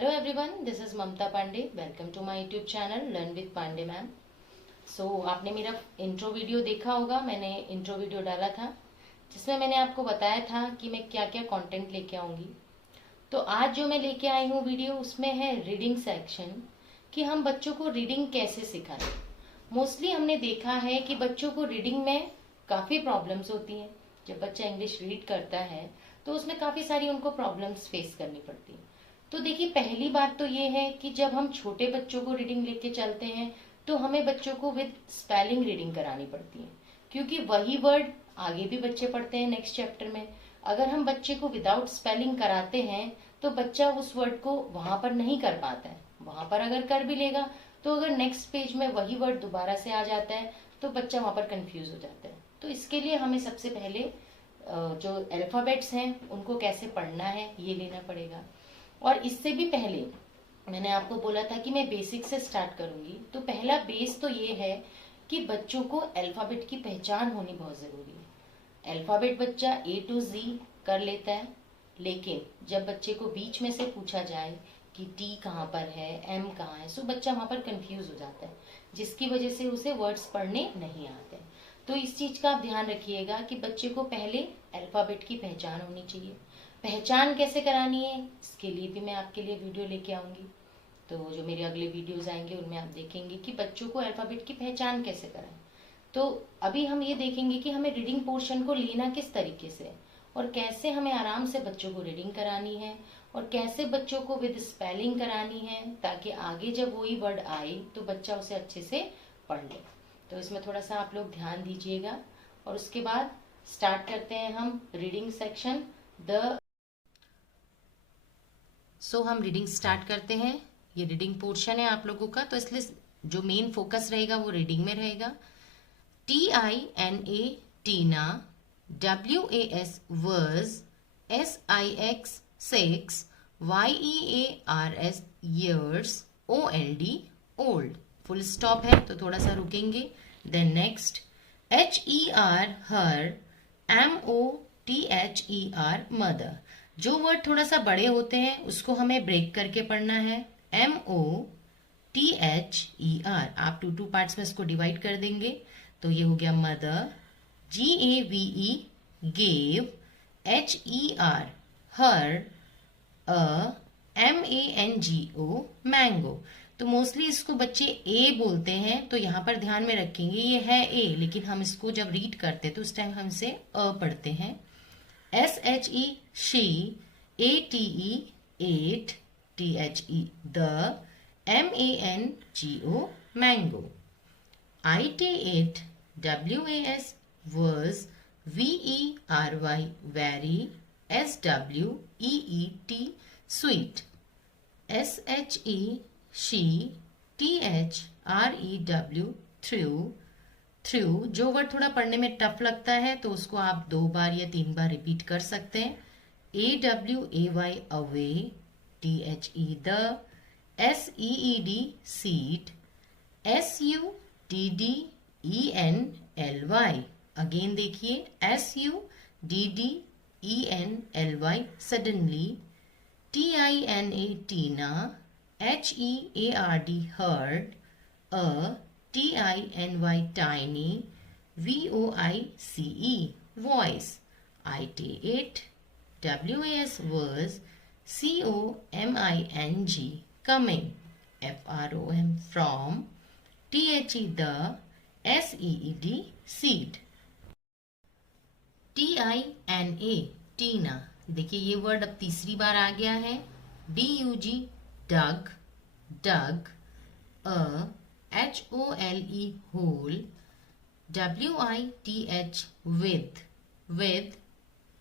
Hello everyone, this is Mamta Pandey. Welcome to my YouTube channel Learn with Pandey ma'am. आपने मेरा intro video देखा होगा. मैंने intro video डाला था जिसमें मैंने आपको बताया था कि मैं क्या क्या कंटेंट लेके आऊँगी. तो आज जो मैं लेके आई हूँ वीडियो, उसमें है रीडिंग सेक्शन, कि हम बच्चों को रीडिंग कैसे सिखाएं. मोस्टली हमने देखा है कि बच्चों को रीडिंग में काफ़ी प्रॉब्लम्स होती हैं. जब बच्चा इंग्लिश रीड करता है तो उसमें काफ़ी सारी उनको प्रॉब्लम्स फेस करनी पड़ती हैं. तो देखिए, पहली बात तो ये है कि जब हम छोटे बच्चों को रीडिंग लेके चलते हैं तो हमें बच्चों को विद स्पेलिंग रीडिंग करानी पड़ती है, क्योंकि वही वर्ड आगे भी बच्चे पढ़ते हैं नेक्स्ट चैप्टर में. अगर हम बच्चे को विदाउट स्पेलिंग कराते हैं तो बच्चा उस वर्ड को वहां पर नहीं कर पाता है. वहां पर अगर कर भी लेगा तो अगर नेक्स्ट पेज में वही वर्ड दोबारा से आ जाता है तो बच्चा वहां पर कंफ्यूज हो जाता है. तो इसके लिए हमें सबसे पहले जो अल्फाबेट्स हैं उनको कैसे पढ़ना है ये लेना पड़ेगा. और इससे भी पहले मैंने आपको बोला था कि मैं बेसिक से स्टार्ट करूंगी. तो पहला बेस तो ये है कि बच्चों को अल्फाबेट की पहचान होनी बहुत ज़रूरी है. अल्फाबेट बच्चा A to Z कर लेता है, लेकिन जब बच्चे को बीच में से पूछा जाए कि T कहाँ पर है, M कहाँ है, सो बच्चा वहाँ पर कंफ्यूज हो जाता है, जिसकी वजह से उसे वर्ड्स पढ़ने नहीं आते. तो इस चीज़ का आप ध्यान रखिएगा कि बच्चे को पहले अल्फाबेट की पहचान होनी चाहिए. पहचान कैसे करानी है इसके लिए भी मैं आपके लिए वीडियो लेके आऊँगी. तो जो मेरे अगले वीडियोस आएंगे उनमें आप देखेंगे कि बच्चों को अल्फ़ाबेट की पहचान कैसे कराएं. तो अभी हम ये देखेंगे कि हमें रीडिंग पोर्शन को लेना किस तरीके से और कैसे हमें आराम से बच्चों को रीडिंग करानी है और कैसे बच्चों को विद स्पेलिंग करानी है, ताकि आगे जब वही वर्ड आए तो बच्चा उसे अच्छे से पढ़ ले. तो इसमें थोड़ा सा आप लोग ध्यान दीजिएगा. और उसके बाद स्टार्ट करते हैं हम रीडिंग सेक्शन. हम रीडिंग स्टार्ट करते हैं. ये रीडिंग पोर्शन है आप लोगों का, तो इसलिए जो मेन फोकस रहेगा वो रीडिंग में रहेगा. TINA Tina, WAS verse, SIX six, YEARS years, OLD old. Full stop है तो थोड़ा सा रुकेंगे. देन नेक्स्ट HER हर, MOTHER मदर. जो वर्ड थोड़ा सा बड़े होते हैं उसको हमें ब्रेक करके पढ़ना है. MOTHER. आप टू पार्ट्स में इसको डिवाइड कर देंगे तो ये हो गया मदर. GAVE गेव, HER हर, MANGO मैंगो. तो मोस्टली इसको बच्चे ए बोलते हैं, तो यहाँ पर ध्यान में रखेंगे ये है ए, लेकिन हम इसको जब रीड करते हैं तो उस टाइम हम इसे पढ़ते हैं. SHE she, ATE eight, THE the, MANGO mango. IT8 WAS was, VERY very, SWEET sweet. SHE she, THREW through. जो वर्ड थोड़ा पढ़ने में टफ लगता है तो उसको आप 2 बार या 3 बार रिपीट कर सकते हैं. AWAY away, THE the, SEED seed, SUDDENLY. Again देखिए, SUDDENLY suddenly, TINA Tina, HEARD heard, TINY tiny, VOICE voice. IT8 WAS was, COMING coming, FROM from, THE the, SEED seed. TINA टीना. देखिए ये word अब तीसरी बार आ गया है. DUG dug, dug. HOLE whole, WITH with,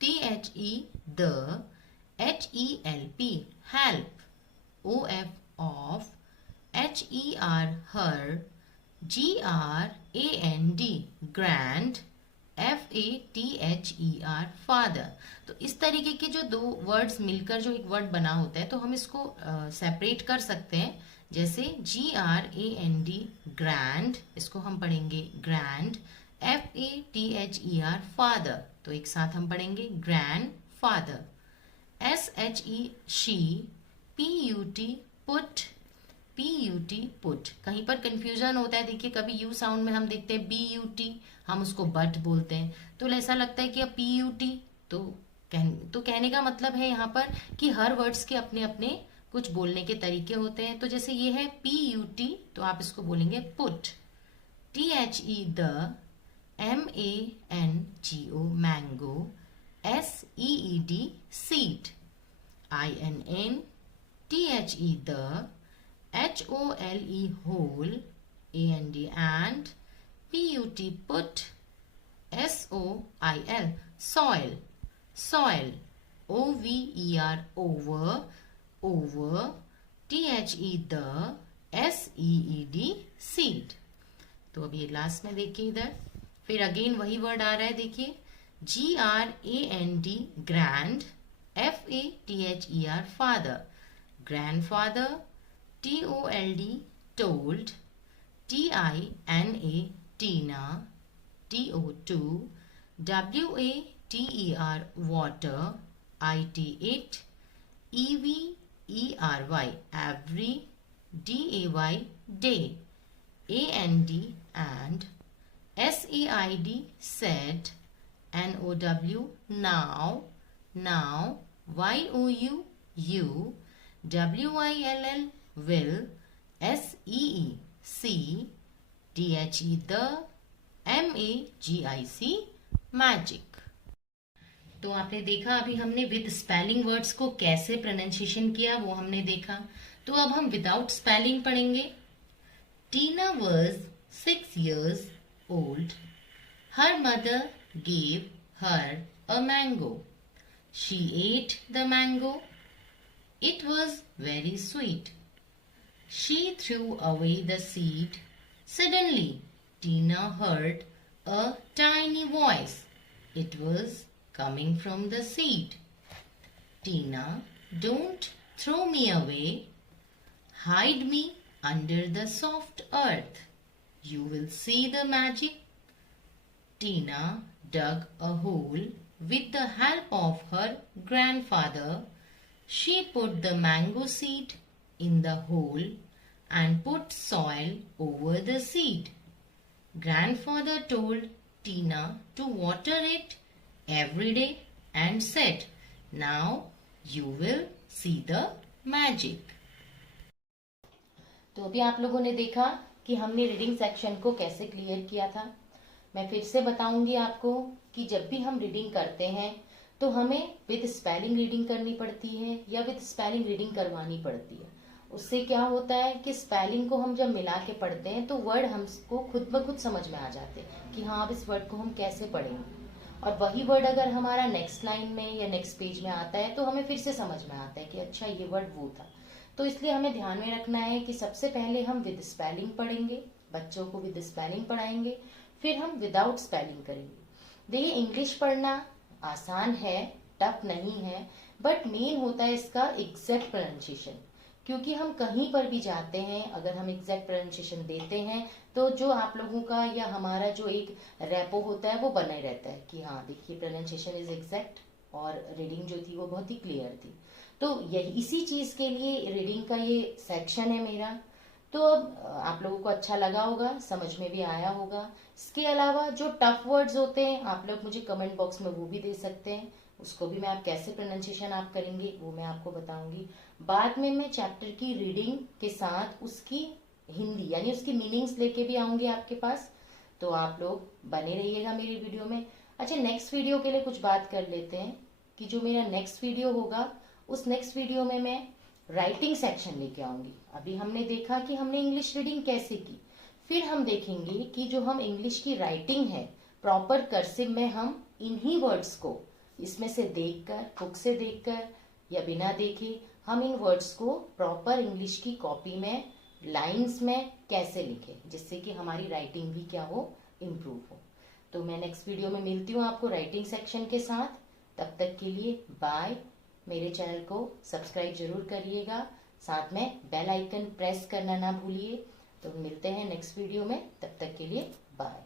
THE the, HELP help, OF of, HER her, GRAND grand, FATHER father. तो इस तरीके के जो 2 वर्ड्स मिलकर जो एक वर्ड बना होता है तो हम इसको सेपरेट कर सकते हैं. जैसे GRAND ग्रैंड, इसको हम पढ़ेंगे ग्रैंड. FATHER फादर, तो एक साथ हम पढ़ेंगे grand father. SHE she, PUT put, PUT put. कहीं पर कंफ्यूजन होता है, देखिए कभी यू साउंड में हम देखते हैं BUT, हम उसको बट बोलते हैं, तो ऐसा लगता है कि अब PUT। तो कहने का मतलब है यहाँ पर कि हर वर्ड्स के अपने अपने कुछ बोलने के तरीके होते हैं। तो जैसे ये है PUT, तो आप इसको बोलेंगे put. THE the, MANGO mango, SEED seed, INN THE the, HOLE whole, AND and, PUT put, SOIL soil, soil, OVER over, over, THE the, SEED seed। तो अब ये लास्ट में देखिए इधर, फिर अगेन वही वर्ड आ रहा है, देखिए GRAND grand, FATHER father, grandfather, TOLD told, TINA Tina, TO2, WATER water, IT it, EVERY every, DAY day, AND and, SAID said, NOW now, now, YOU you, WILL will, SEE see, THE the, MAGIC magic. तो आपने देखा अभी हमने with spelling words को कैसे pronunciation किया वो हमने देखा। तो अब हम विदाउट स्पेलिंग पढ़ेंगे। टीना was 6 years old. Her mother gave her a mango. She ate the mango. It was very sweet. She threw away the seed. Suddenly, Tina heard a tiny voice. It was coming from the seed. Tina, don't throw me away. Hide me under the soft earth. You will see the magic. Tina dug a hole with the help of her grandfather. She put the mango seed in the hole and put soil over the seed. Grandfather told Tina to water it every day and said, "Now you will see the magic." तो अभी आप लोगों ने देखा कि हमने reading section को कैसे क्लियर किया था। मैं फिर से बताऊंगी आपको कि जब भी हम रीडिंग करते हैं तो हमें विद स्पेलिंग रीडिंग करनी पड़ती है या विद स्पेलिंग रीडिंग करवानी पड़ती है। उससे क्या होता है कि स्पेलिंग को हम जब मिला के पढ़ते हैं तो वर्ड हमको खुद ब खुद समझ में आ जाते हैं कि हाँ अब इस वर्ड को हम कैसे पढ़ेंगे। और वही वर्ड अगर हमारा नेक्स्ट लाइन में या नेक्स्ट पेज में आता है तो हमें फिर से समझ में आता है कि अच्छा ये वर्ड वो था। तो इसलिए हमें ध्यान में रखना है कि सबसे पहले हम विद स्पेलिंग पढ़ेंगे, बच्चों को विद स्पेलिंग पढ़ाएंगे, फिर हम विदाउट स्पेलिंग करेंगे। देखिए इंग्लिश पढ़ना आसान है, टफ नहीं है, बट मेन होता है इसका एग्जैक्ट प्रोनाउंसिएशन। क्योंकि हम कहीं पर भी जाते हैं अगर हम एग्जैक्ट प्रोनाउंसिएशन देते हैं तो जो आप लोगों का या हमारा जो एक रेपो होता है वो बने रहता है कि हाँ देखिए प्रोनाउंसिएशन इज एग्जैक्ट और रीडिंग जो थी वो बहुत ही क्लियर थी। तो यही इसी चीज के लिए रीडिंग का ये सेक्शन है मेरा। तो अब आप लोगों को अच्छा लगा होगा, समझ में भी आया होगा। इसके अलावा जो टफ वर्ड्स होते हैं आप लोग मुझे कमेंट बॉक्स में वो भी दे सकते हैं, उसको भी मैं आप कैसे प्रोनाउंसिएशन आप करेंगे वो मैं आपको बताऊंगी। बाद में मैं चैप्टर की रीडिंग के साथ उसकी हिंदी यानी उसकी मीनिंग्स लेके भी आऊंगी आपके पास। तो आप लोग बने रहिएगा मेरी वीडियो में। अच्छा नेक्स्ट वीडियो के लिए कुछ बात कर लेते हैं कि जो मेरा नेक्स्ट वीडियो होगा उस नेक्स्ट वीडियो में मैं राइटिंग सेक्शन लेके आऊंगी। अभी हमने देखा कि हमने इंग्लिश रीडिंग कैसे की, फिर हम देखेंगे कि जो हम इंग्लिश की राइटिंग है प्रॉपर कर्सिव में हम इन्हीं वर्ड्स को इसमें से देखकर, बुक से देखकर या बिना देखे हम इन वर्ड्स को प्रॉपर इंग्लिश की कॉपी में लाइंस में कैसे लिखें जिससे कि हमारी राइटिंग भी क्या हो, इम्प्रूव हो। तो मैं नेक्स्ट वीडियो में मिलती हूँ आपको राइटिंग सेक्शन के साथ। तब तक के लिए बाय। मेरे चैनल को सब्सक्राइब जरूर करिएगा, साथ में बेल आइकन प्रेस करना ना भूलिए। तो मिलते हैं नेक्स्ट वीडियो में, तब तक के लिए बाय।